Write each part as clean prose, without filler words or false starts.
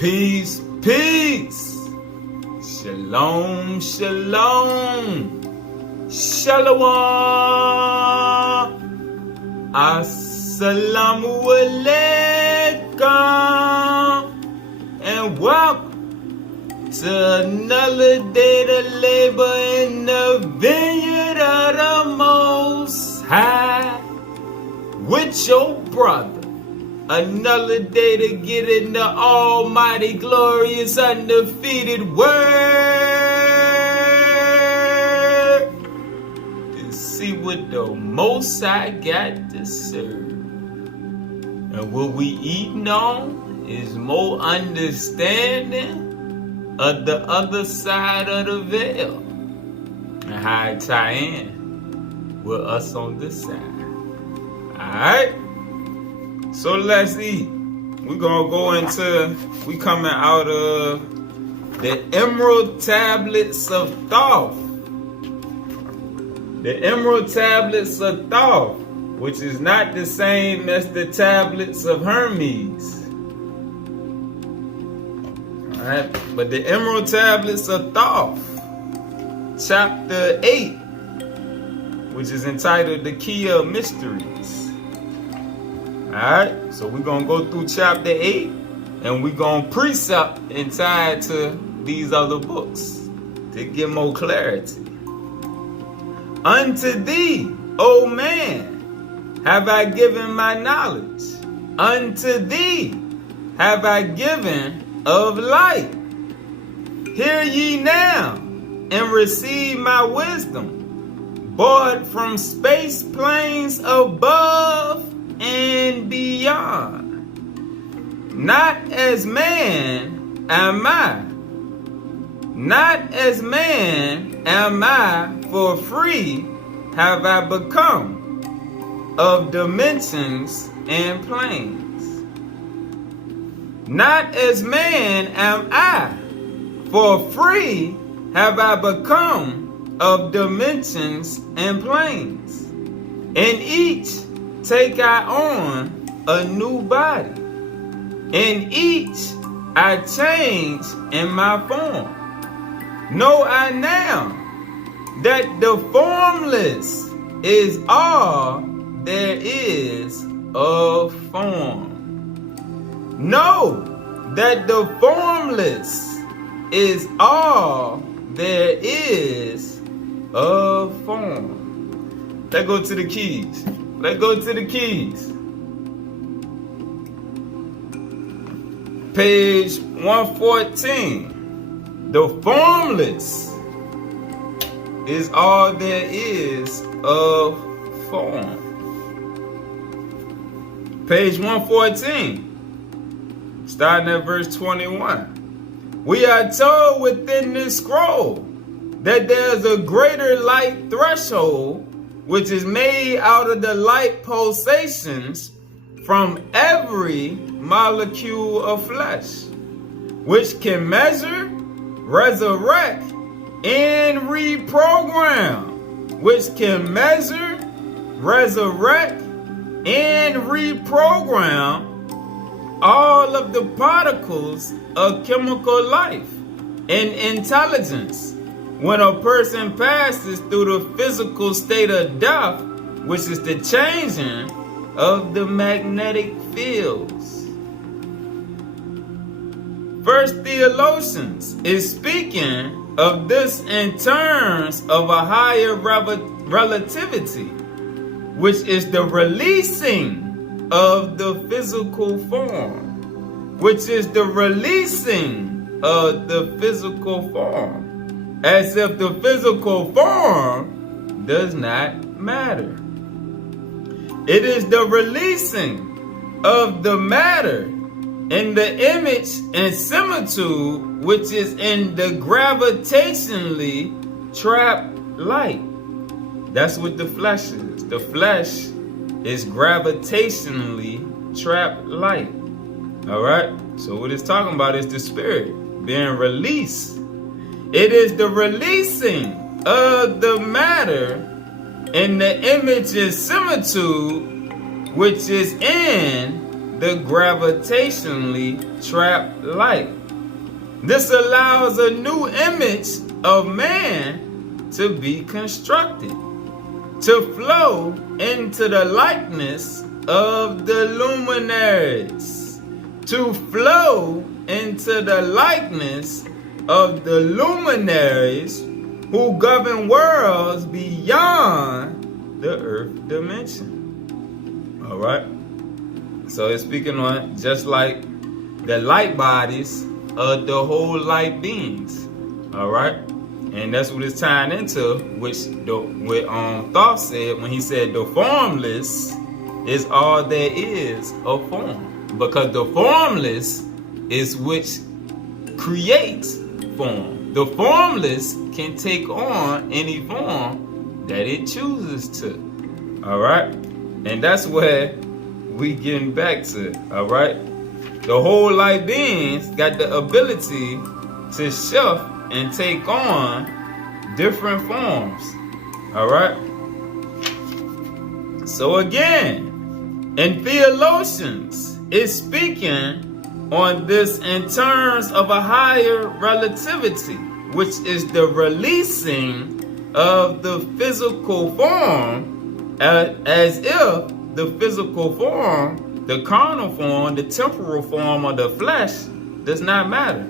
Peace, peace. Shalom, shalom. Shalom. Assalamu alaikum. And welcome to another day to labor in the vineyard of the Most High with your brother. Another day to get in the almighty, glorious, undefeated word. To see what the Most High got to serve. And what we eating on is more understanding of the other side of the veil. And how it tie in with us on this side. Alright? So let's eat. We're going to go into, we coming out of the Emerald Tablets of Thoth. The Emerald Tablets of Thoth, which is not the same as the Tablets of Hermes. Alright, but the Emerald Tablets of Thoth, chapter 8, which is entitled The Key of Mysteries. Alright, so we're going to go through chapter 8 and we're going to precept and tie it to these other books to get more clarity. Unto thee, O man, have I given my knowledge. Unto thee have I given of light. Hear ye now and receive my wisdom, born from space planes above and beyond. Not as man am I. Not as man am I, for free have I become of dimensions and planes. Not as man am I, for free have I become of dimensions and planes. In each take I on a new body. In each I change in my form. Know I now that the formless is all there is of form. Know that the formless is all there is of form. Let's go to the keys. Let's go to the keys. Page 114. The formless is all there is of form. Page 114. Starting at verse 21. We are told within this scroll that there's a greater light threshold which is made out of the light pulsations from every molecule of flesh, which can measure, resurrect, and reprogram, which can measure, resurrect, and reprogram all of the particles of chemical life and intelligence when a person passes through the physical state of death, which is the changing of the magnetic fields. First Theologians is speaking of this in terms of a higher relativity, which is the releasing of the physical form, which is the releasing of the physical form. As if the physical form does not matter. It is the releasing of the matter in the image and similitude which is in the gravitationally trapped light. That's what the flesh is. The flesh is gravitationally trapped light. Alright? So what it's talking about is the spirit being released. It is the releasing of the matter in the image and similitude which is in the gravitationally trapped light. This allows a new image of man to be constructed, to flow into the likeness of the luminaries, to flow into the likeness of the luminaries who govern worlds beyond the earth dimension. All right. So it's speaking on just like the light bodies of the whole light beings. All right. And that's what it's tying into, what Thought said when he said the formless is all there is of form. Because the formless is which creates form. The formless can take on any form that it chooses to. All right. And that's where we getting back to. All right. The whole light beings got the ability to shift and take on different forms. All right. So again, in Theologians is speaking on this in terms of a higher relativity, which is the releasing of the physical form, as if the physical form, the carnal form, the temporal form of the flesh does not matter.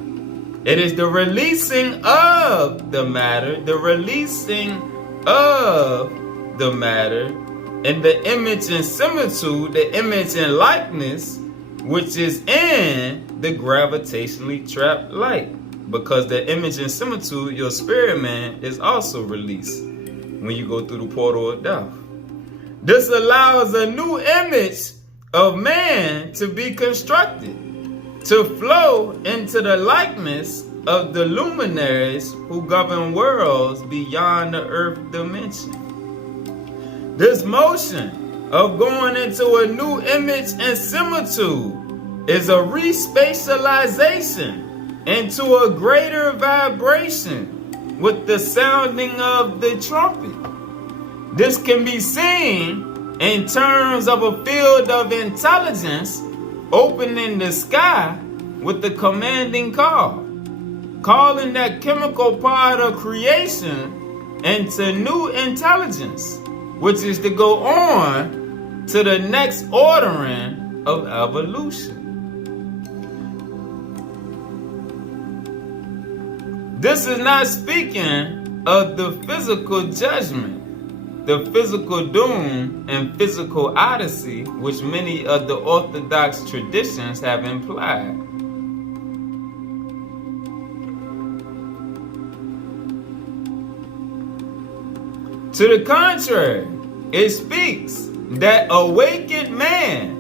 It is the releasing of the matter, the releasing of the matter, and the image and similitude, the image and likeness, which is in the gravitationally trapped light. Because the image and similitude, your spirit man, is also released when you go through the portal of death. This allows a new image of man to be constructed, to flow into the likeness of the luminaries who govern worlds beyond the earth dimension. This motion of going into a new image and similitude is a respatialization into a greater vibration with the sounding of the trumpet. This can be seen in terms of a field of intelligence opening the sky with the commanding call, calling that chemical part of creation into new intelligence, which is to go on to the next ordering of evolution. This is not speaking of the physical judgment, the physical doom and physical odyssey, which many of the Orthodox traditions have implied. To the contrary, it speaks that awakened man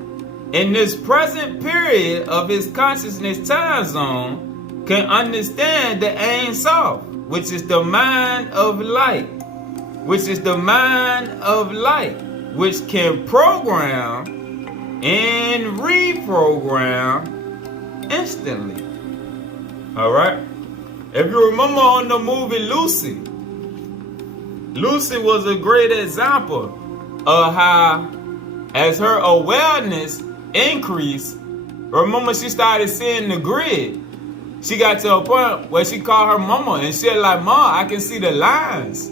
in this present period of his consciousness time zone can understand the Ein Sof, which is the mind of light, which is the mind of light, which can program and reprogram instantly. All right. If you remember on the movie Lucy, Lucy was a great example of how, as her awareness increased, remember she started seeing the grid. She got to a point where she called her mama and she was like, "Mom, I can see the lines."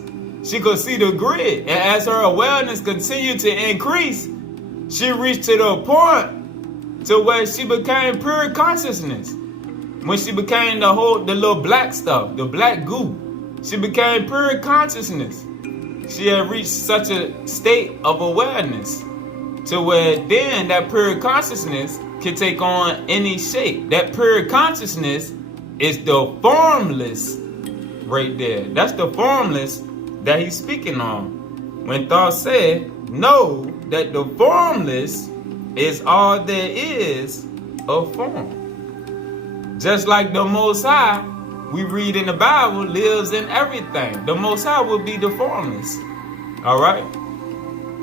She could see the grid. And as her awareness continued to increase, she reached to the point to where she became pure consciousness. When she became the little black stuff, the black goo, she became pure consciousness. She had reached such a state of awareness to where then that pure consciousness can take on any shape. That pure consciousness is the formless right there. That's the formless that he's speaking on. When Thought said, know that the formless is all there is of form. Just like the Most High, we read in the Bible, lives in everything. The Most High will be the formless. All right?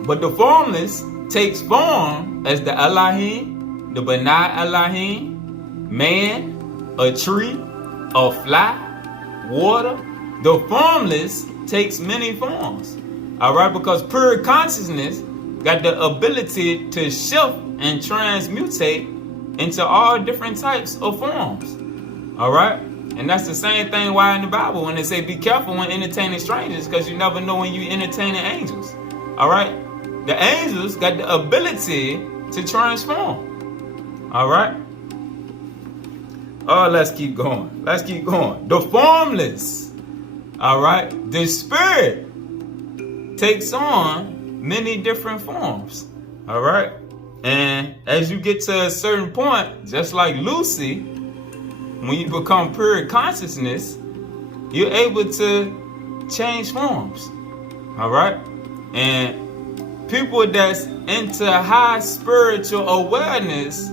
But the formless takes form as the Elohim, the Benai Elohim, man, a tree, a fly, water. The formless takes many forms. All right? Because pure consciousness got the ability to shift and transmutate into all different types of forms. All right? And that's the same thing why in the Bible when they say be careful when entertaining strangers, because you never know when you entertaining angels. All right? The angels got the ability to transform. All right? Oh, let's keep going. Let's keep going. The formless. All right? The spirit takes on many different forms. All right? And as you get to a certain point, just like Lucy, when you become pure consciousness, you're able to change forms. All right? And people that's into high spiritual awareness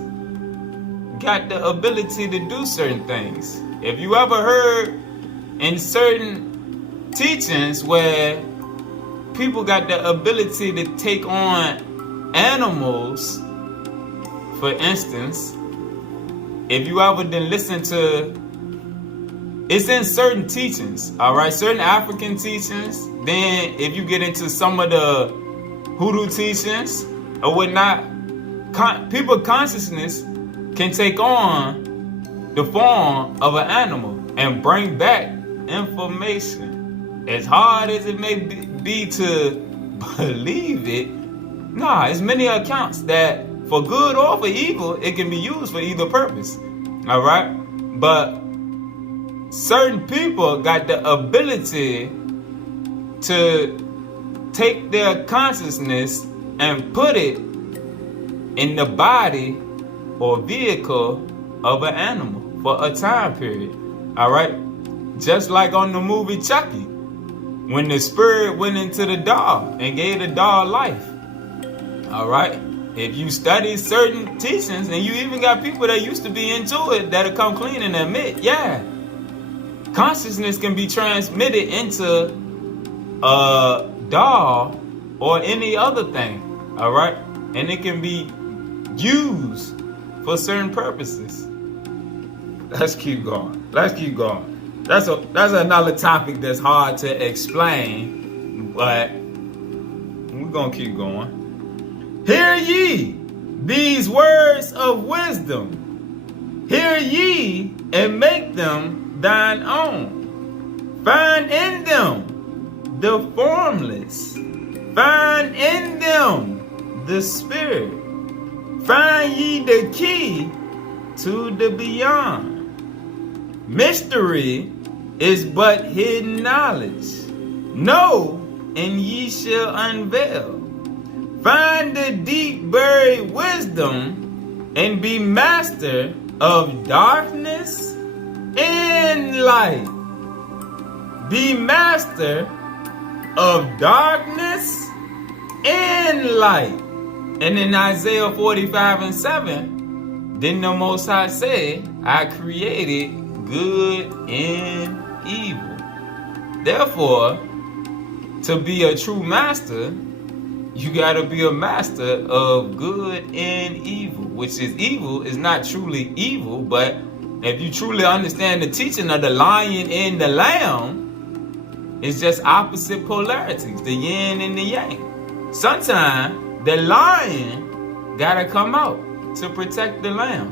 got the ability to do certain things. If you ever heard in certain teachings where people got the ability to take on animals, for instance, if you ever didn't listen to, it's in certain teachings, all right, certain African teachings. Then if you get into some of the hoodoo teachings or whatnot, people consciousness can take on the form of an animal and bring back information. As hard as it may be to believe it, nah, it's many accounts that for good or for evil, it can be used for either purpose. All right? But certain people got the ability to take their consciousness and put it in the body or vehicle of an animal for a time period. All right? Just like on the movie Chucky, when the spirit went into the doll and gave the doll life. All right? If you study certain teachings, and you even got people that used to be into it that'll come clean and admit, yeah, consciousness can be transmitted into a doll or any other thing. All right? And it can be used for certain purposes. Let's keep going. Let's keep going. That's another topic that's hard to explain, but we're gonna keep going. Hear ye these words of wisdom. Hear ye and make them thine own. Find in them the formless. Find in them the spirit. Find ye the key to the beyond. Mystery is but hidden knowledge. Know, and ye shall unveil. Find the deep buried wisdom, and be master of darkness and light. Be master of darkness and light. And in Isaiah 45:7, then the Most High said, I created good and evil. Therefore, to be a true master, you got to be a master of good and evil, which is evil is not truly evil, but if you truly understand the teaching of the lion and the lamb, it's just opposite polarities, the yin and the yang. Sometimes the lion got to come out to protect the lamb,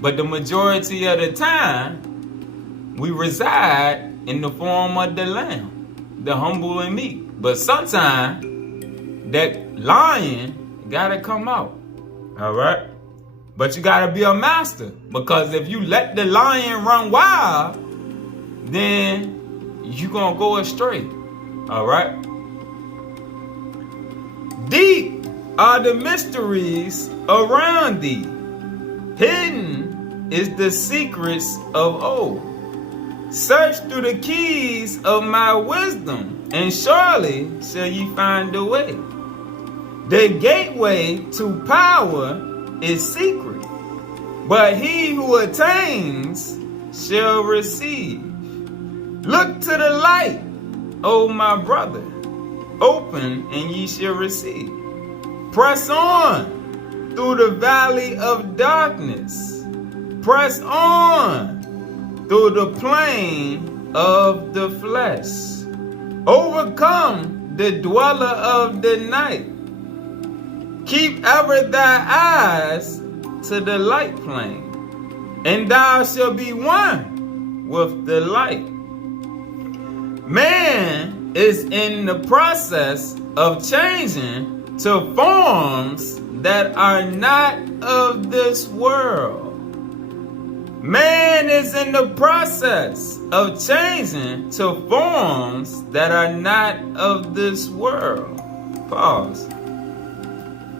but the majority of the time, we reside in the form of the lamb, the humble and meek. But sometimes that lion gotta come out. All right? But you gotta be a master, because if you let the lion run wild, then you gonna go astray. All right? Deep are the mysteries around thee. Hidden is the secrets of old. Search through the keys of my wisdom, and surely shall ye find the way. The gateway to power is secret, but he who attains shall receive. Look to the light, O my brother. Open, and ye shall receive. Press on through the valley of darkness. Press on through the plain of the flesh. Overcome the dweller of the night. keep ever thy eyes to the light plane, and thou shalt be one with the light. Man is in the process of changing to forms that are not of this world. Man is in the process of changing to forms that are not of this world. Pause.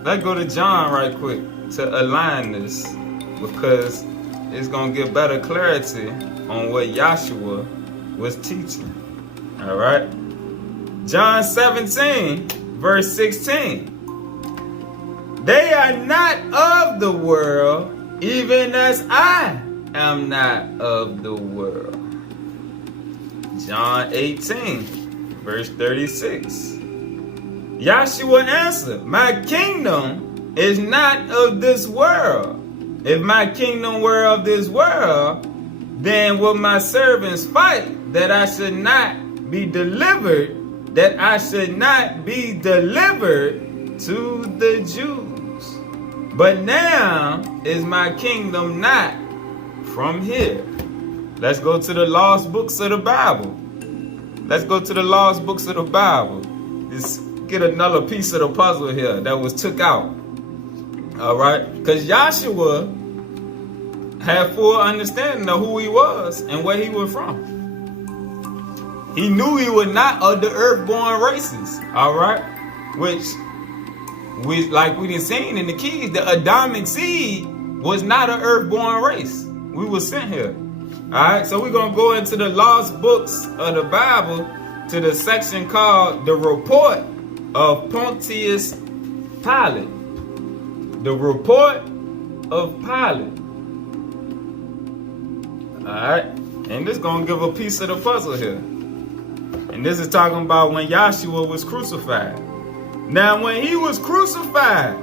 Let's go to John right quick to align this, because it's going to give better clarity on what Yahshua was teaching. All right. John 17, verse 16. They are not of the world, even as I am not of the world. John 18, verse 36. Yahshua answered, my kingdom is not of this world. If my kingdom were of this world, then would my servants fight that I should not be delivered, to the Jews. But now is my kingdom not from here. Let's go to the lost books of the Bible. Let's get another piece of the puzzle here that was took out. All right, because Yahshua had full understanding of who he was and where he was from. He knew he was not of the earthborn races. All right, which we done seen in the keys, the Adamic seed was not an earthborn race. We were sent here. All right, so we're gonna go into the lost books of the Bible to the section called the Report of Pontius Pilate. The Report of Pilate. Alright, and this is going to give a piece of the puzzle here. And this is talking about when Yahshua was crucified. Now when he was crucified,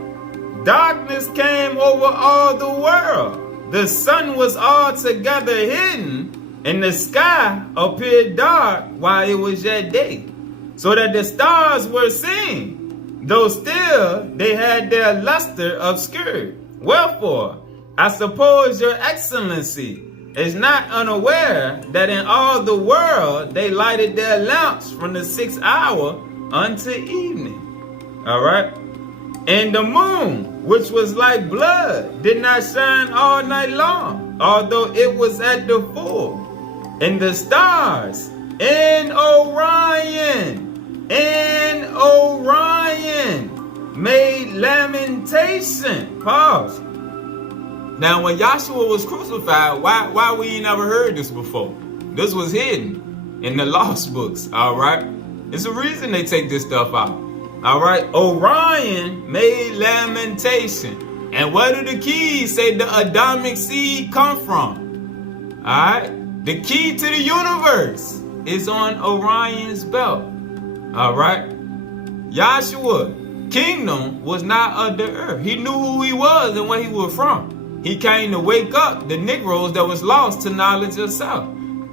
darkness came over all the world. The sun was altogether hidden, and the sky appeared dark while it was yet day, so that the stars were seen, though still they had their luster obscured. Wherefore, I suppose your excellency is not unaware that in all the world they lighted their lamps from the 6th hour unto evening. All right. And the moon, which was like blood, did not shine all night long, although it was at the full. And the stars in Orion made lamentation. Pause. Now, when Yahshua was crucified, why we ain't never heard this before? This was hidden in the lost books, all right? It's a reason they take this stuff out, all right? Orion made lamentation. And where do the keys say the Adamic seed come from? All right? The key to the universe is on Orion's belt, all right? Yahshua, kingdom was not of the earth. He knew who he was and where he was from. He came to wake up the Negroes that was lost to knowledge of self.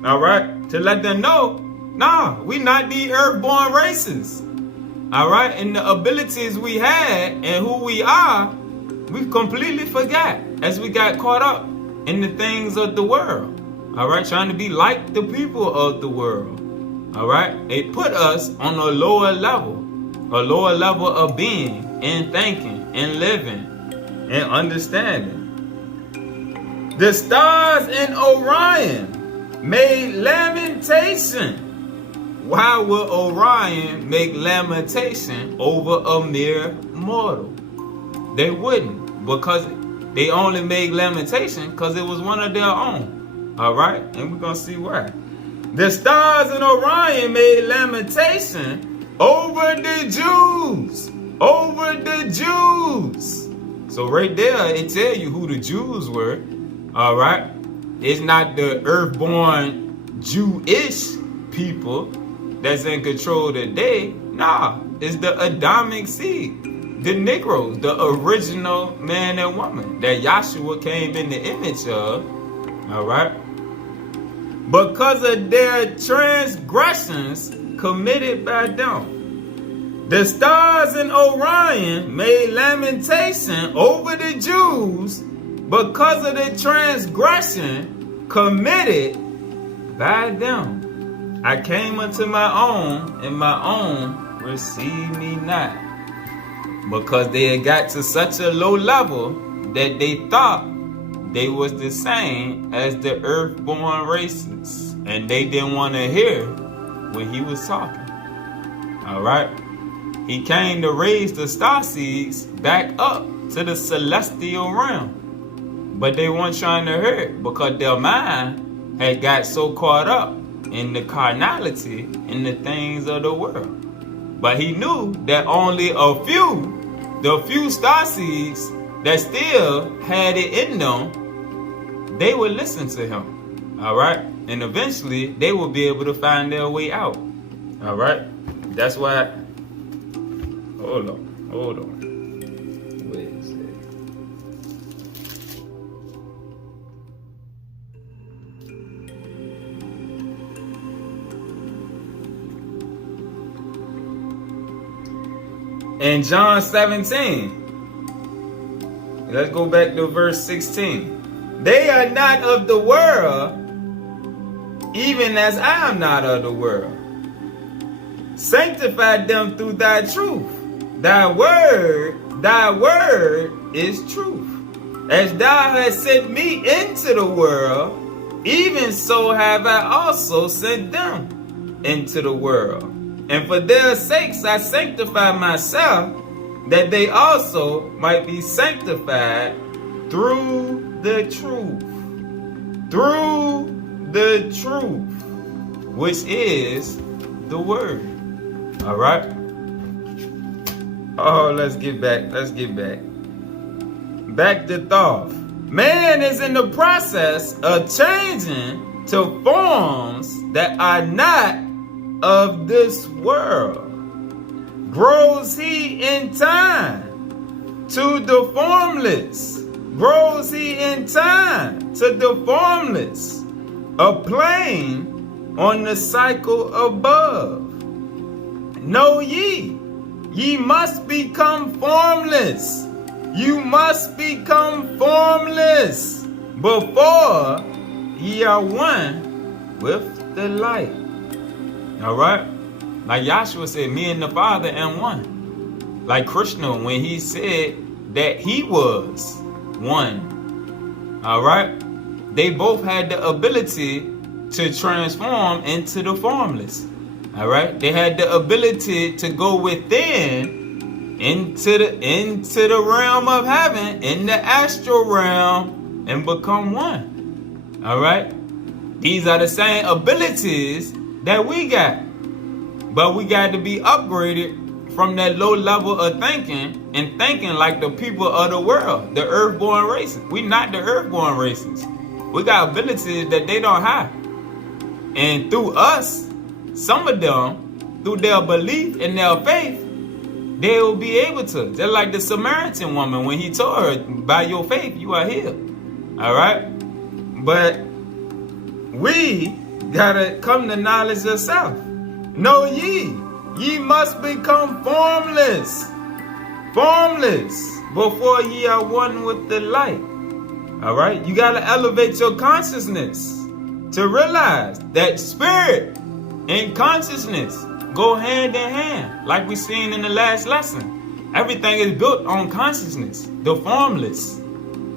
All right? To let them know, nah, we not the earthborn races. All right? And the abilities we had and who we are, we completely forgot as we got caught up in the things of the world. All right? Trying to be like the people of the world. All right? It put us on a lower level of being and thinking and living and understanding. The stars in Orion made lamentation. Why would Orion make lamentation over a mere mortal? They wouldn't, because they only made lamentation because it was one of their own. All right? And we're going to see why. The stars in Orion made lamentation over the Jews. Over the Jews. So right there, it tell you who the Jews were. All right, it's not the earthborn Jewish people that's in control today. Nah, it's the Adamic seed, the Negroes, the original man and woman that Yahshua came in the image of. All right, because of their transgressions committed by them. The stars in Orion made lamentation over the Jews because of the transgression committed by them. I came unto my own, and my own received me not. Because they had got to such a low level that they thought they was the same as the earth-born races. And they didn't want to hear when he was talking. Alright? He came to raise the star seeds back up to the celestial realm. But they weren't trying to hear it because their mind had got so caught up in the carnality and the things of the world. But he knew that only the few star seeds that still had it in them, they would listen to him. Alright? And eventually they will be able to find their way out. Alright? That's why. Hold on. Where is it? In John 17. Let's go back to verse 16. They are not of the world, even as I am not of the world. Sanctify them through thy truth. Thy word is truth. As thou hast sent me into the world, even so have I also sent them into the world. And for their sakes I sanctify myself, that they also might be sanctified through the truth. Through the truth, which is the word. All right. Oh, let's get back. Back to Thoth. Man is in the process of changing to forms that are not of this world. Grows he in time to the formless? Grows he in time to the formless? A plane on the cycle above. Know ye must become formless. You must become formless before ye are one with the light. All right? Like Yahshua said, me and the Father am one. Like Krishna, when he said that he was one. All right? They both had the ability to transform into the formless. All right? They had the ability to go within into the realm of heaven, in the astral realm, and become one. All right? These are the same abilities that we got. But we got to be upgraded from that low level of thinking and thinking like the people of the world, the earth-born races. We not the earth-born races. We got abilities that they don't have. And through us, some of them, through their belief and their faith, they will be able to. Just like the Samaritan woman when he told her, by your faith, you are healed. All right? But we got to come to knowledge of self. Know ye must become formless. Formless before ye are one with the light. All right? You got to elevate your consciousness to realize that spirit and consciousness go hand in hand, like we seen in the last lesson. Everything is built on consciousness, the formless.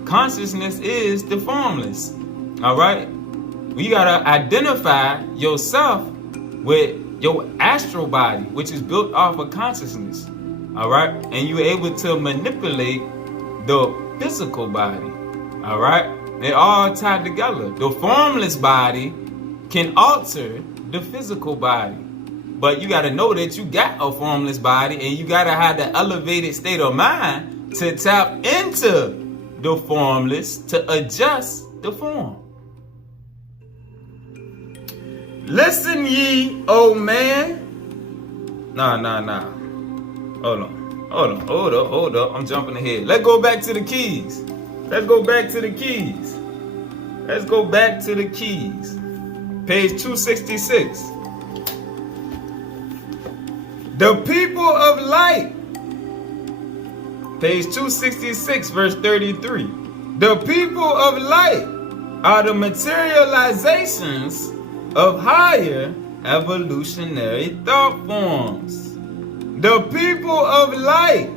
Consciousness is the formless. All right? You got to identify yourself with your astral body, which is built off of consciousness. All right? And you're able to manipulate the physical body. All right? They all tied together. The formless body can alter the physical body. But you got to know that you got a formless body, and you got to have the elevated state of mind to tap into the formless to adjust the form. Listen ye, O man. Nah. Hold up. I'm jumping ahead. Let's go back to the keys. Page 266. The people of light, page 266, verse 33. The people of light are the materializations of higher evolutionary thought forms. The people of light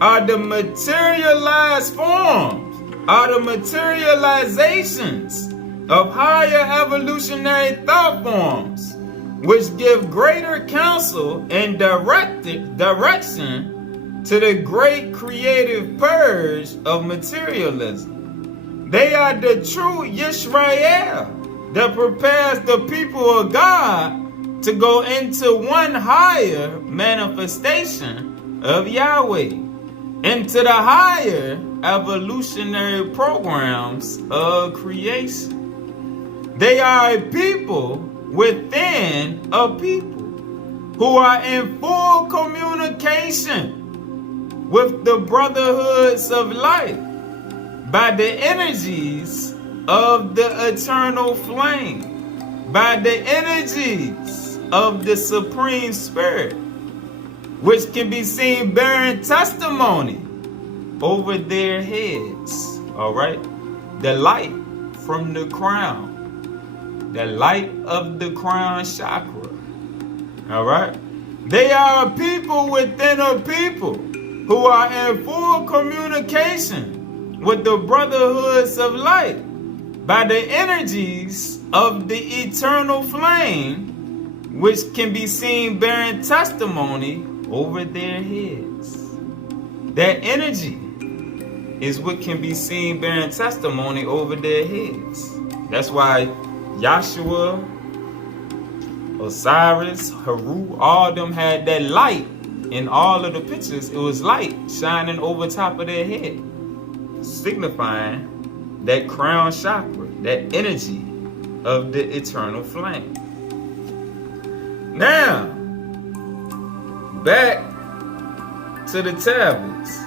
are the materialized forms, are the materializations of higher evolutionary thought forms, which give greater counsel and direction to the great creative purge of materialism. They are the true Yisrael that prepares the people of God to go into one higher manifestation of Yahweh, into the higher evolutionary programs of creation. They are a people within a people who are in full communication with the brotherhoods of light by the energies of the eternal flame, by the energies of the Supreme Spirit, which can be seen bearing testimony over their heads. All right? The light from the crown. The light of the crown chakra. All right? They are a people within a people who are in full communication with the brotherhoods of light by the energies of the eternal flame, which can be seen bearing testimony over their heads. That energy is what can be seen bearing testimony over their heads. That's why Yahshua, Osiris, Haru, all of them had that light in all of the pictures. It was light shining over top of their head, signifying that crown chakra, that energy of the eternal flame. Now, back to the tablets.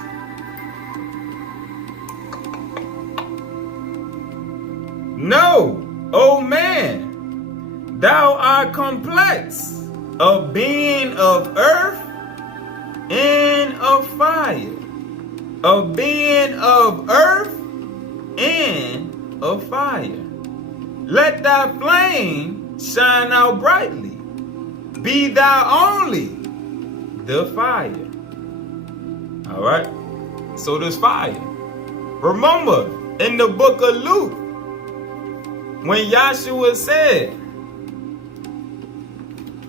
No, O man, thou art complex, a being of earth and of fire, a being of earth and of fire. Let thy flame shine out brightly. Be thou only the fire. All right. So there's fire. Remember, in the book of Luke, when Yahshua said,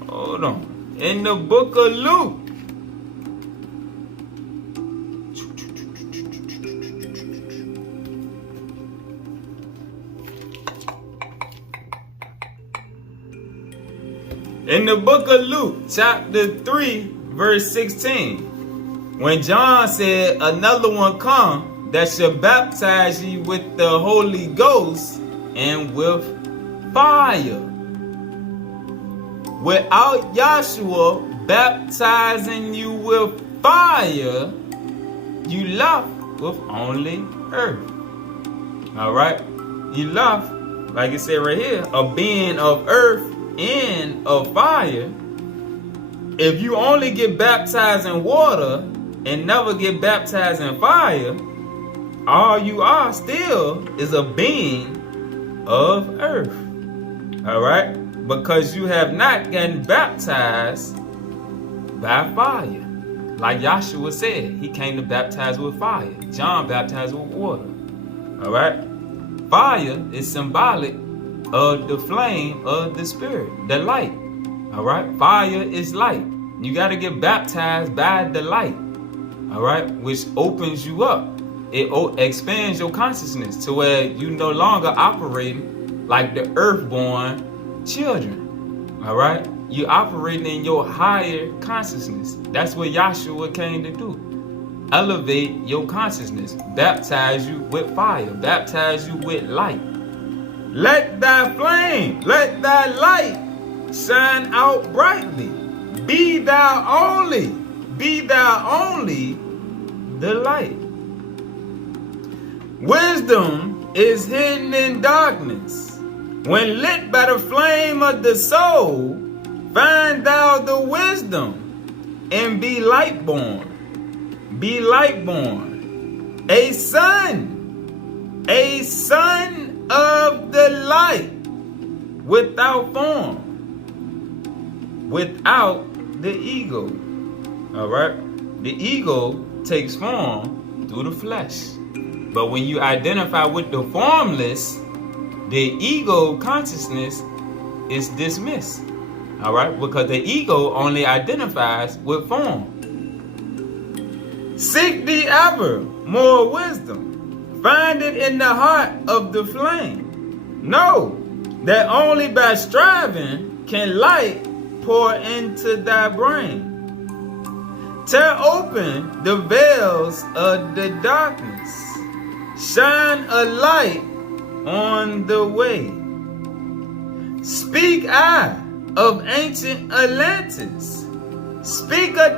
hold on, in the book of Luke, in the book of Luke, chapter 3, verse 16, when John said, another one come that shall baptize you with the Holy Ghost and with fire. Without Yahshua baptizing you with fire, you left with only earth. All right? You left, like it said right here, a being of earth and of fire. If you only get baptized in water and never get baptized in fire, all you are still is a being of earth. All right? Because you have not gotten baptized by fire. Like Yahshua said, he came to baptize with fire. John baptized with water. All right? Fire is symbolic of the flame of the spirit, the light. All right? Fire is light. You got to get baptized by the light. All right? Which opens you up. It expands your consciousness to where you no longer operating like the earthborn children. All right? You're operating in your higher consciousness. That's what Yahshua came to do. Elevate your consciousness. Baptize you with fire. Baptize you with light. Let thy flame, let thy light shine out brightly. Be thou only the light. Wisdom is hidden in darkness. When lit by the flame of the soul, find thou the wisdom and be light born. Be light born. A son of the light, without form, without the ego. All right? The ego takes form through the flesh. But when you identify with the formless, the ego consciousness is dismissed. All right? Because the ego only identifies with form. Seek thee ever more wisdom. Find it in the heart of the flame. Know that only by striving can light pour into thy brain. Tear open the veils of the darkness. Shine a light on the way. Speak I of ancient Atlantis. Speaking of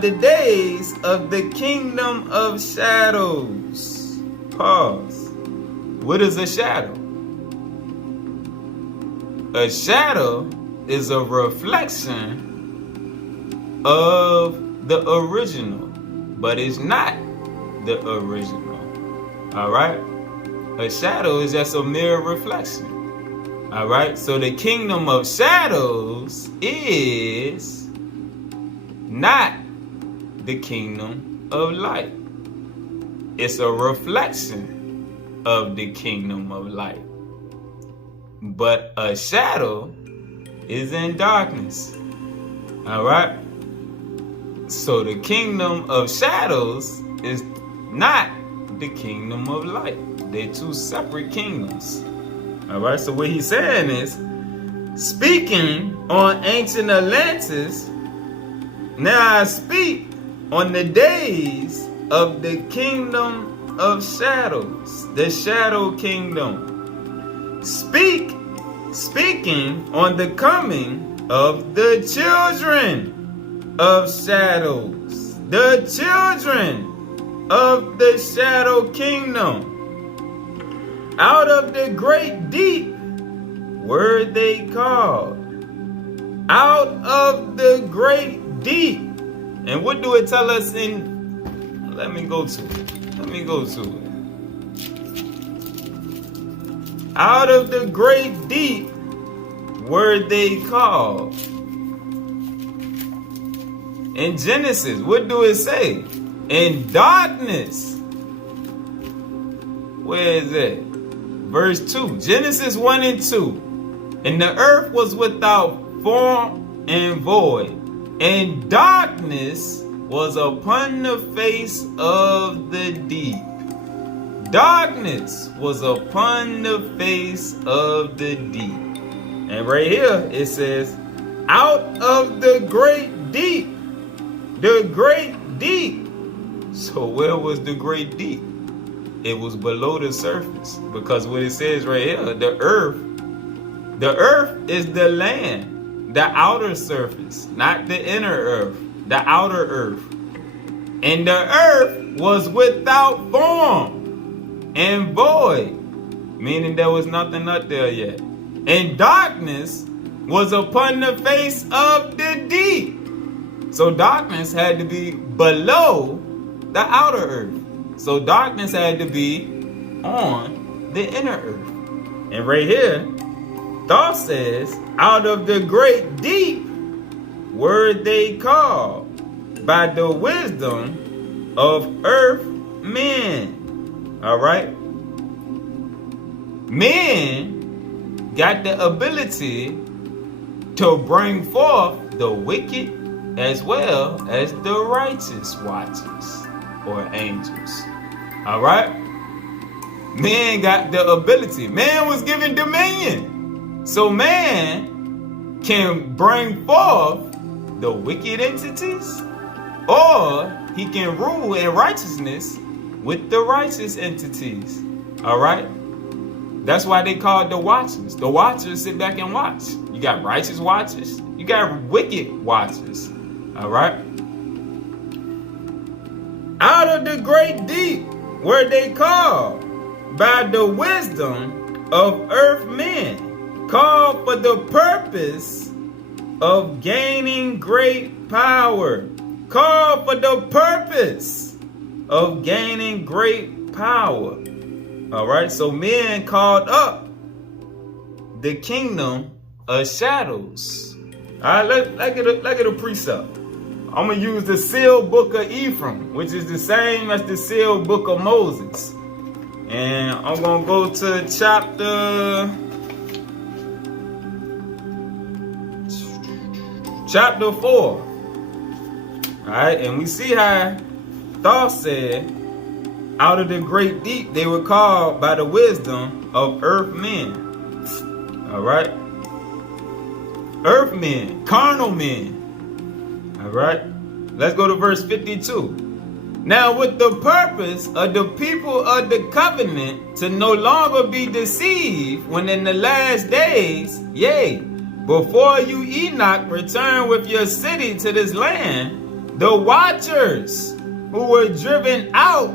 the days of the kingdom of shadows. Pause. What is a shadow? A shadow is a reflection of the original, but it's not the original. All right? A shadow is just a mere reflection. All right? So the kingdom of shadows is not the kingdom of light. It's a reflection of the kingdom of light. But a shadow is in darkness. All right? So the kingdom of shadows is not the kingdom of light. They're two separate kingdoms. All right? So what he's saying is, speaking on ancient Atlantis, now I speak on the days of the kingdom of shadows, the shadow kingdom. Speaking on the coming of the children of shadows, the children of the shadow kingdom. Out of the great deep were they called. Out of the great deep. And what do it tell us in, let me go to it. Out of the great deep were they called. In Genesis, what do it say? In darkness. Where is it? Verse 2. Genesis 1 and 2. And the earth was without form and void, and darkness was upon the face of the deep. Darkness was upon the face of the deep. And right here it says, out of the great deep. The great deep. So where was the great deep? It was below the surface. Because what it says right here, the earth is the land, the outer surface, not the inner earth, the outer earth. And the earth was without form and void, meaning there was nothing up there yet. And darkness was upon the face of the deep. So darkness had to be below the outer earth. So darkness had to be on the inner earth. And right here, Thought says, out of the great deep were they called by the wisdom of earth men. All right? Men got the ability to bring forth the wicked as well as the righteous watchers or angels. All right? Man got the ability. Man was given dominion. So man can bring forth the wicked entities, or he can rule in righteousness with the righteous entities. All right? That's why they call it the watchers. The watchers sit back and watch. You got righteous watchers. You got wicked watchers. All right? Out of the great deep were they called by the wisdom of earth men, called for the purpose of gaining great power. Called for the purpose of gaining great power. All right, so men called up the kingdom of shadows. All right, let's get a precept. I'm going to use the sealed book of Ephraim, which is the same as the sealed book of Moses. And I'm going to go to chapter 4. All right, and we see how Thoth said, out of the great deep they were called by the wisdom of earth men. All right, earth men, carnal men. All right, let's go to verse 52. Now with the purpose of the people of the covenant to no longer be deceived when in the last days, yea, before you Enoch return with your city to this land, the watchers who were driven out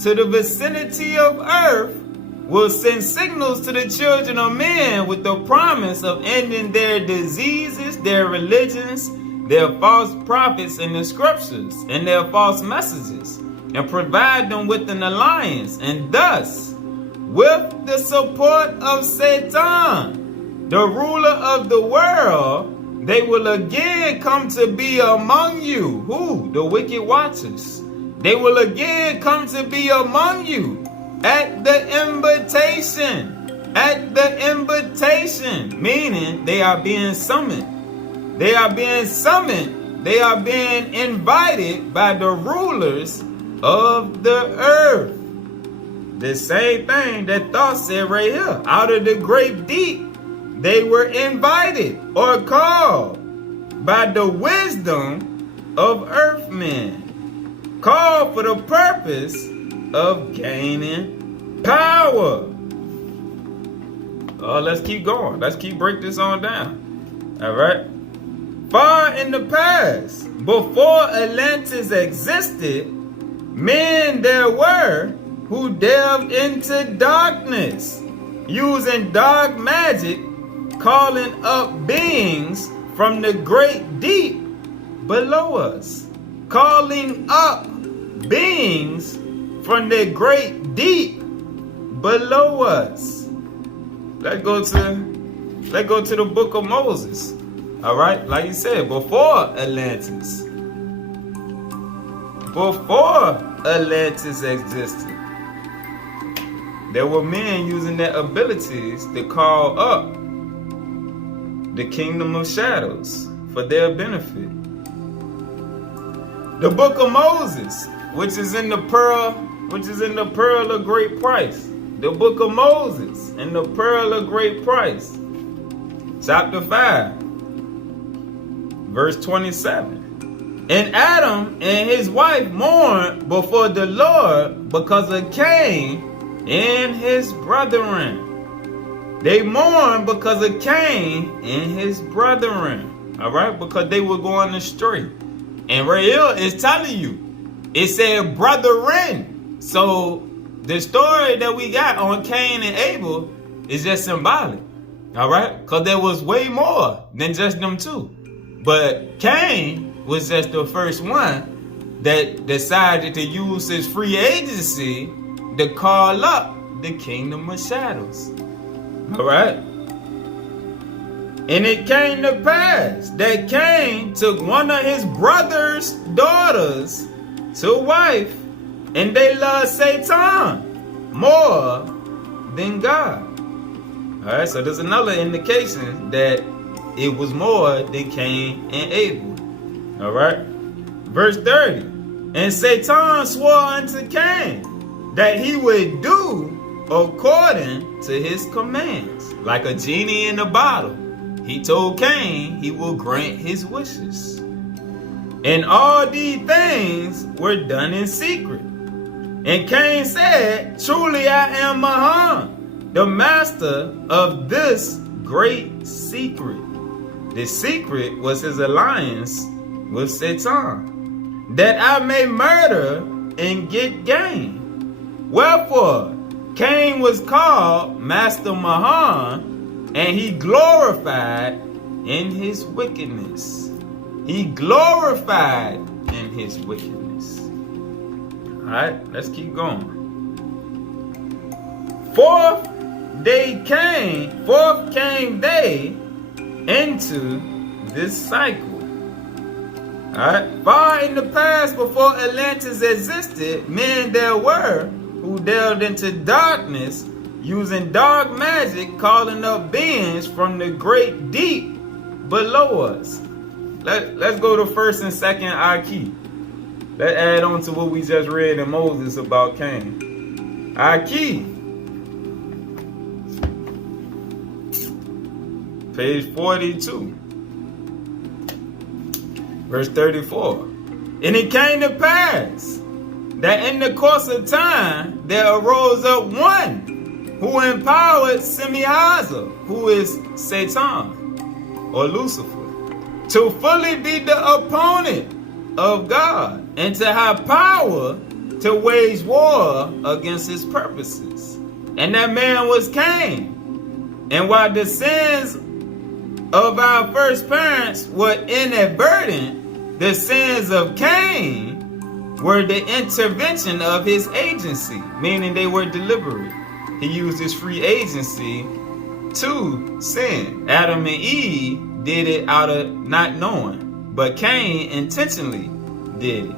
to the vicinity of earth will send signals to the children of men with the promise of ending their diseases, their religions, their false prophets in the scriptures, and their false messages, and provide them with an alliance. And thus, with the support of Satan, the ruler of the world, they will again come to be among you. Who? The wicked watchers. They will again come to be among you at the invitation. At the invitation, meaning they are being summoned. They are being summoned. They are being invited by the rulers of the earth. The same thing that Thoth said right here. Out of the great deep, they were invited or called by the wisdom of earthmen. Called for the purpose of gaining power. Let's keep going. Let's keep break this on down. All right. Far in the past, before Atlantis existed, men there were who delved into darkness, using dark magic, calling up beings from the great deep below us. Calling up beings from the great deep below us. Let's go to the book of Moses. All right, like you said, before Atlantis. Before Atlantis existed, there were men using their abilities to call up the kingdom of shadows for their benefit. The book of Moses, which is in the pearl of great price. The book of Moses and the pearl of great price. Chapter 5. Verse 27. And Adam and his wife mourned before the Lord because of Cain and his brethren. They mourned because of Cain and his brethren. All right, because they were going astray. And right here is telling you, it said brethren. So the story that we got on Cain and Abel is just symbolic. All right, because there was way more than just them two. But Cain was just the first one that decided to use his free agency to call up the kingdom of shadows. All right. And it came to pass that Cain took one of his brother's daughters to wife, and they loved Satan more than God. All right, so there's another indication that it was more than Cain and Abel. All right. Verse 30. And Satan swore unto Cain that he would do according to his commands. Like a genie in a bottle, he told Cain he will grant his wishes. And all these things were done in secret. And Cain said, truly I am Mahan, the master of this great secret. The secret was his alliance with Satan, that I may murder and get gain. Wherefore, Cain was called Master Mahan, and he glorified in his wickedness. he glorified in his wickedness. All right, let's keep going. Forth came they into this cycle. Alright, far in the past, before Atlantis existed, men there were who delved into darkness, using dark magic, calling up beings from the great deep below us. Let's go to 1st and 2nd Aki. Let's add on to what we just read in Moses about Cain. Aki, page 42. Verse 34. And it came to pass that in the course of time there arose up one who empowered Semihaza, who is Satan or Lucifer, to fully be the opponent of God and to have power to wage war against his purposes. And that man was Cain. And while the sins of our first parents were inadvertent, the sins of Cain were the intervention of his agency, meaning they were deliberate. He used his free agency to sin. Adam and Eve did it out of not knowing, but Cain intentionally did it.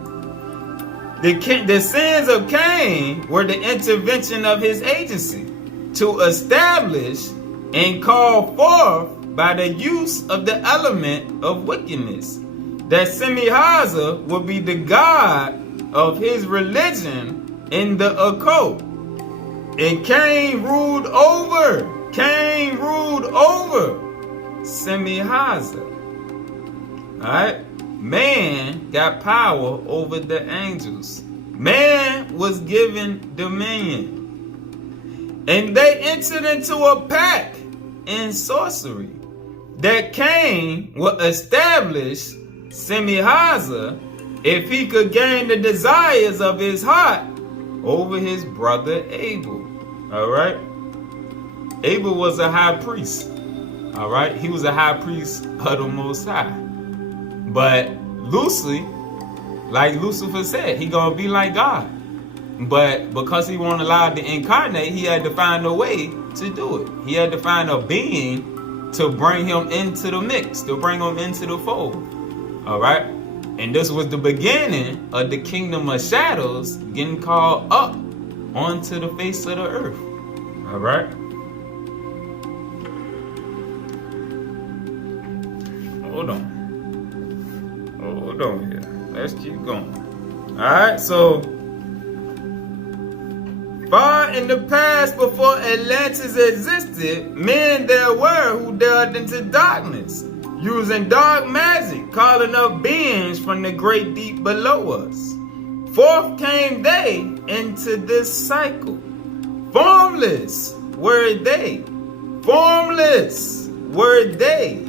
The sins of Cain were the intervention of his agency to establish and call forth by the use of the element of wickedness, that Semihaza would be the god of his religion in the occult. And Cain ruled over Semihaza. Alright? Man got power over the angels. Man was given dominion. And they entered into a pact in sorcery that Cain would establish Semihaza if he could gain the desires of his heart over his brother Abel. Alright? Abel was a high priest. Alright? He was a high priest of the Most High. But Lucy, like Lucifer said, he gonna be like God. But because he wasn't allowed to incarnate, he had to find a way to do it. He had to find a being to bring him into the mix, to bring him into the fold. Alright? And this was the beginning of the kingdom of shadows getting called up onto the face of the earth. Alright? Hold on here. Let's keep going. Alright, so far in the past, before Atlantis existed, men there were who delved into darkness, using dark magic, calling up beings from the great deep below us. Forth came they into this cycle. Formless were they. Formless were they.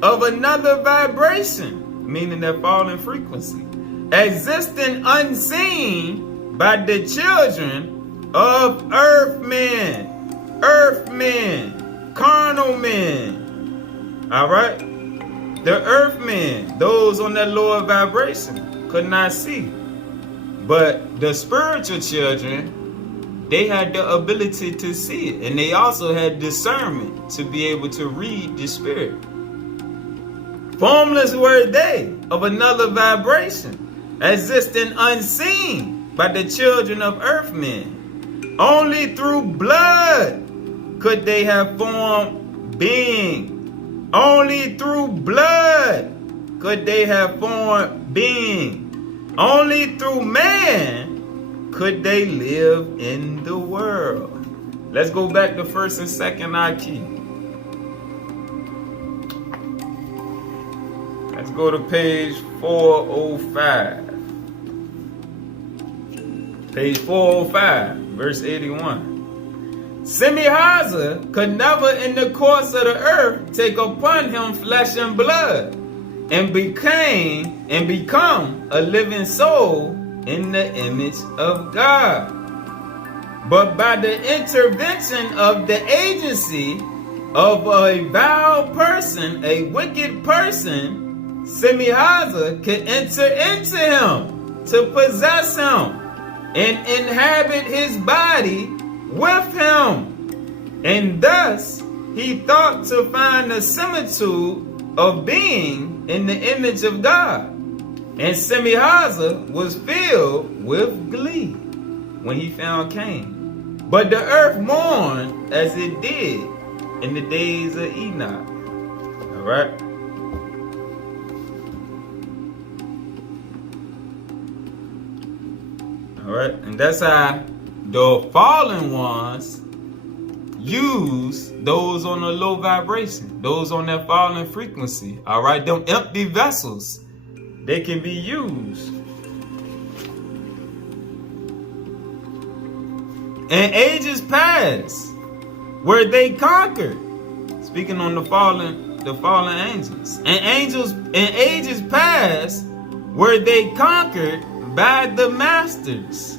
Of another vibration, meaning their fallen frequency, existing unseen by the children of earthmen, carnal men. Alright? The earthmen, those on that lower vibration, could not see. But the spiritual children, they had the ability to see it. And they also had discernment to be able to read the spirit. Formless were they, of another vibration, existing unseen by the children of earthmen. Only through blood could they have formed being. Only through blood could they have formed being. Only through man could they live in the world. Let's go back to 1st and 2nd Aki. Let's go to page 405. Page 405, verse 81. Semihaza could never in the course of the earth take upon him flesh and blood and become a living soul in the image of God. But by the intervention of the agency of a vile person, a wicked person, Semihaza could enter into him to possess him and inhabit his body with him. And thus he thought to find the similitude of being in the image of God. And Semihaza was filled with glee when he found Cain. But the earth mourned as it did in the days of Enoch. All right. All right. And that's how the fallen ones use those on a low vibration, those on that fallen frequency. All right. Them empty vessels, they can be used. And ages past, where they conquered. Speaking on the fallen angels. And ages past, where they conquered by the masters,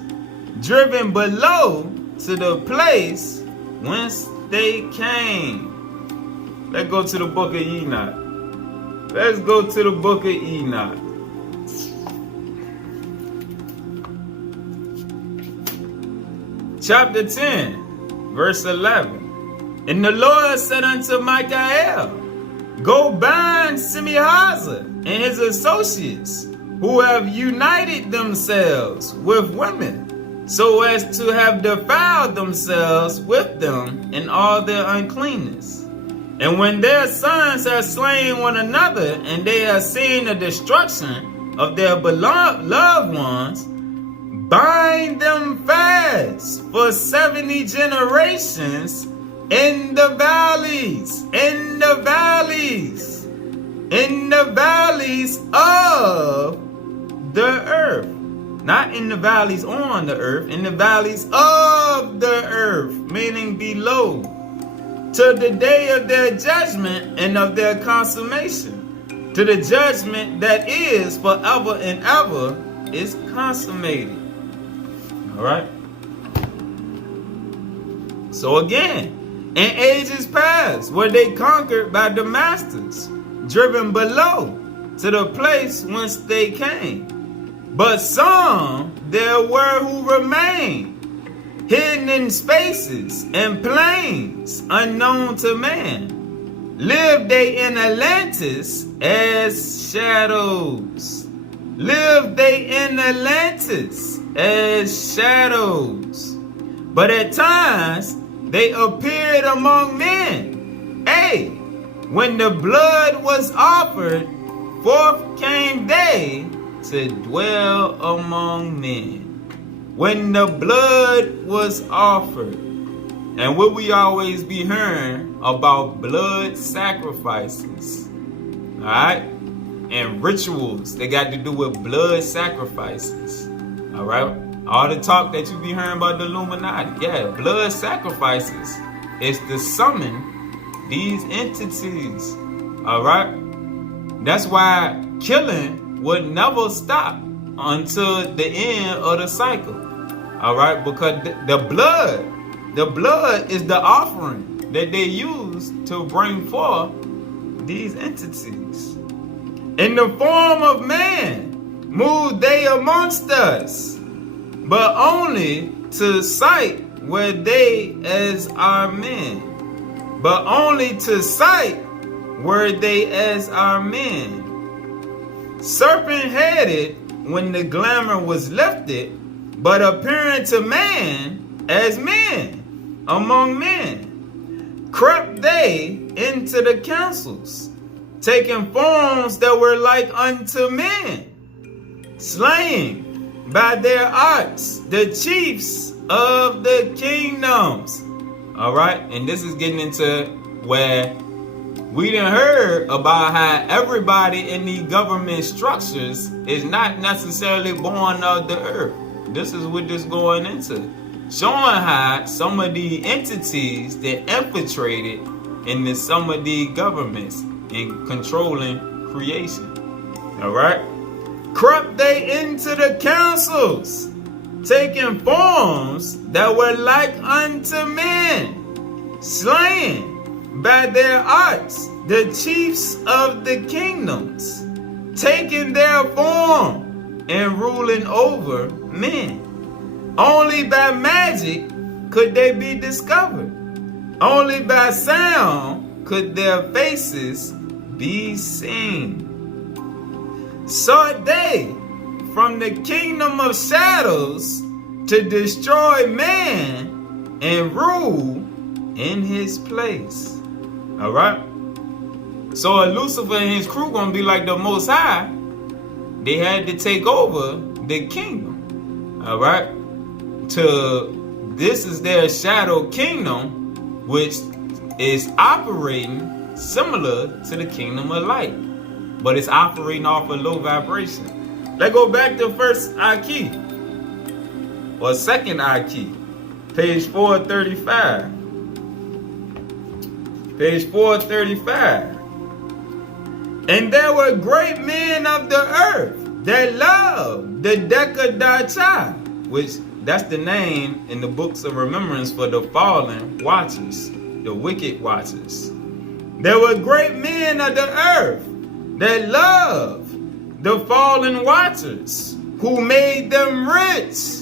driven below to the place whence they came. Let's go to the book of Enoch. Let's go to the book of Enoch. Chapter 10, verse 11. And the Lord said unto Michael, go bind Semihaza and his associates, who have united themselves with women, so as to have defiled themselves with them in all their uncleanness. And when their sons have slain one another, and they have seen the destruction of their beloved loved ones, bind them fast for 70 generations in the valleys, in the valleys, in the valleys of the earth. Not in the valleys on the earth, in the valleys of the earth, meaning below, to the day of their judgment and of their consummation, to the judgment that is forever and ever is consummated. All right. So again, in ages past, where they conquered by the masters, driven below to the place whence they came. But some there were who remained, hidden in spaces and plains unknown to man. Lived they in Atlantis as shadows. Lived they in Atlantis as shadows. But at times they appeared among men. Hey, when the blood was offered, forth came they to dwell among men. When the blood was offered. And what we always be hearing about blood sacrifices. Alright? And rituals that got to do with blood sacrifices. Alright? All the talk that you be hearing about the Illuminati. Yeah, blood sacrifices is to summon these entities. Alright? That's why killing would never stop until the end of the cycle. Alright? Because the blood is the offering that they use to bring forth these entities. In the form of man moved they amongst us, but only to sight were they as our men. But only to sight were they as our men. Serpent-headed when the glamour was lifted, but appearing to man as men among men. Crept they into the councils, taking forms that were like unto men, slaying by their arts the chiefs of the kingdoms. All right, and this is getting into where we done heard about how everybody in the government structures is not necessarily born of the earth. This is what this going into. Showing how some of the entities that infiltrated in some of the governments in controlling creation. Alright? Crept they into the councils, taking forms that were like unto men, slaying by their arts the chiefs of the kingdoms. taking their form and ruling over men. Only by magic could they be discovered. Only by sound could their faces be seen. Sought they from the kingdom of shadows to destroy man and rule in his place. All right? So Lucifer and his crew gonna be like the Most High. They had to take over the kingdom. All right? This is their shadow kingdom, which is operating similar to the kingdom of light, but it's operating off a low vibration. Let's go back to first key, or second key, page 435. Page 435. And there were great men of the earth that loved the Dekadacha, which that's the name in the books of remembrance for the fallen watchers, the wicked watchers. There were great men of the earth that loved the fallen watchers, who made them rich,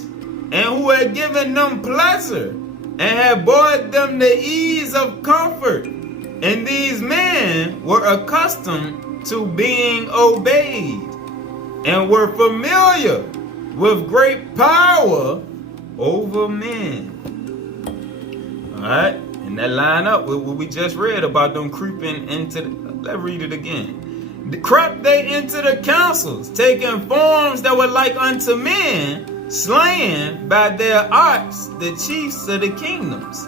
and who had given them pleasure, and had brought them the ease of comfort. And these men were accustomed to being obeyed, and were familiar with great power over men. Alright, and that line up with what we just read about them creeping into let's read it again. Crept they into the councils, taking forms that were like unto men, slaying by their arts the chiefs of the kingdoms,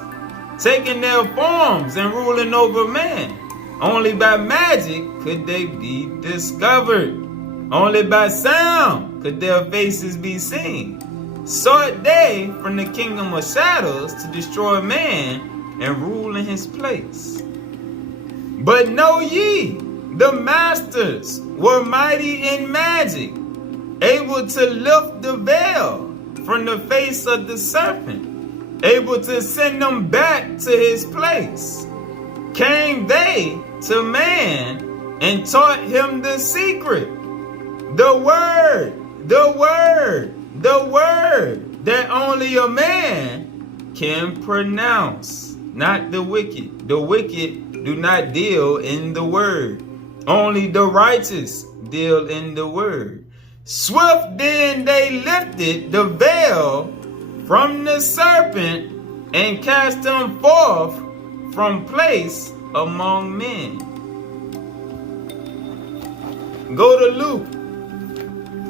taking their forms and ruling over man. Only by magic could they be discovered. Only by sound could their faces be seen. Sought they from the kingdom of shadows to destroy man and rule in his place. But know ye, the masters were mighty in magic, able to lift the veil from the face of the serpent, able to send them back to his place. Came they to man and taught him the secret, the word that only a man can pronounce, not the wicked. The wicked do not deal in the word. Only the righteous deal in the word. Swift then they lifted the veil from the serpent and cast him forth from place among men. Go to Luke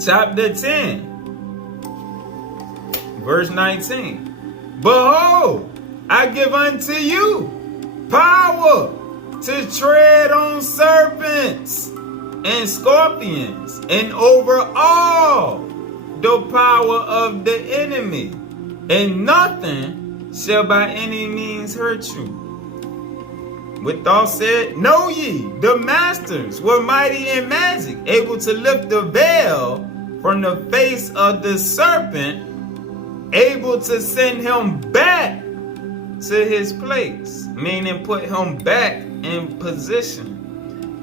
chapter 10, verse 19. Behold, I give unto you power to tread on serpents and scorpions, and over all the power of the enemy, and nothing shall by any means hurt you. Withal said, know ye, the masters were mighty in magic, able to lift the veil from the face of the serpent, able to send him back to his place, meaning put him back in position.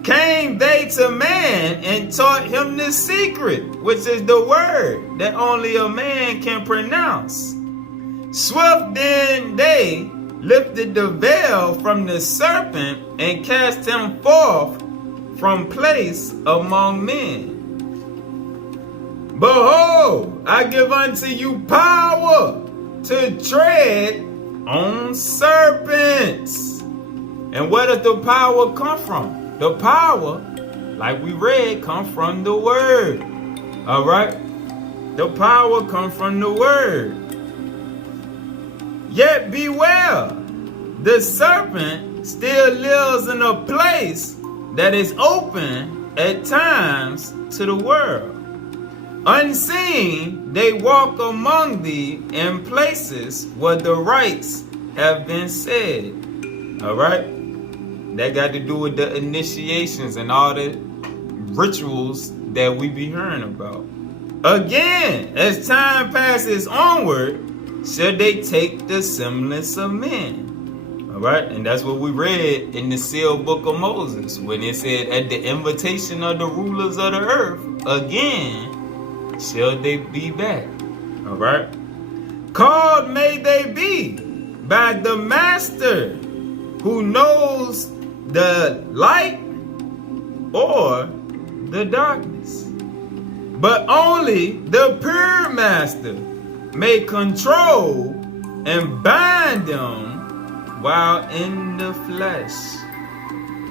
Came they to man and taught him the secret, which is the word that only a man can pronounce. Swift then they lifted the veil from the serpent and cast him forth from place among men. Behold, I give unto you power to tread on serpents. And where does the power come from? The power, like we read, comes from the word. All right? The power comes from the word. Yet beware, the serpent still lives in a place that is open at times to the world. Unseen, they walk among thee in places where the rites have been said. All right? That got to do with the initiations and all the rituals that we be hearing about. Again, as time passes onward, shall they take the semblance of men. All right, and that's what we read in the sealed book of Moses when it said, at the invitation of the rulers of the earth, again shall they be back. All right, called may they be by the master who knows the light or the darkness. But only the pure master may control and bind them while in the flesh.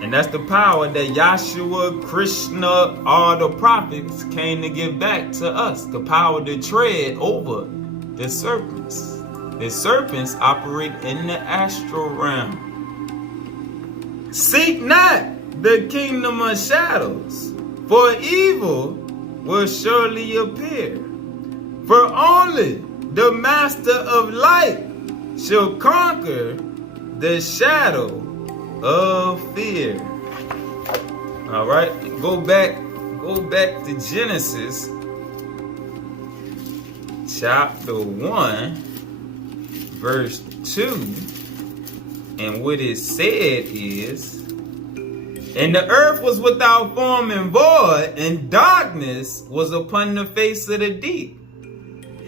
And that's the power that Yahshua, Krishna, all the prophets came to give back to us. The power to tread over the serpents. The serpents operate in the astral realm. Seek not the kingdom of shadows, for evil will surely appear. For only the master of light shall conquer the shadow of fear. All right, go back to Genesis chapter 1 verse 2, and what it said is, and the earth was without form and void, and darkness was upon the face of the deep.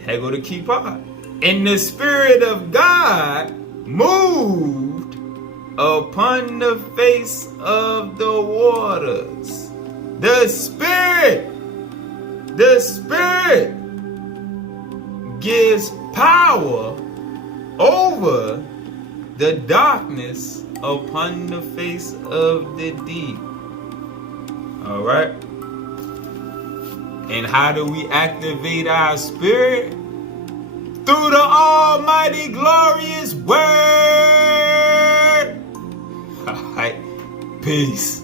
Here go the key part. And the Spirit of God moved upon the face of the waters. The Spirit gives power over the darkness upon the face of the deep. All right. And how do we activate our spirit? Through the almighty glorious word. All right. Peace.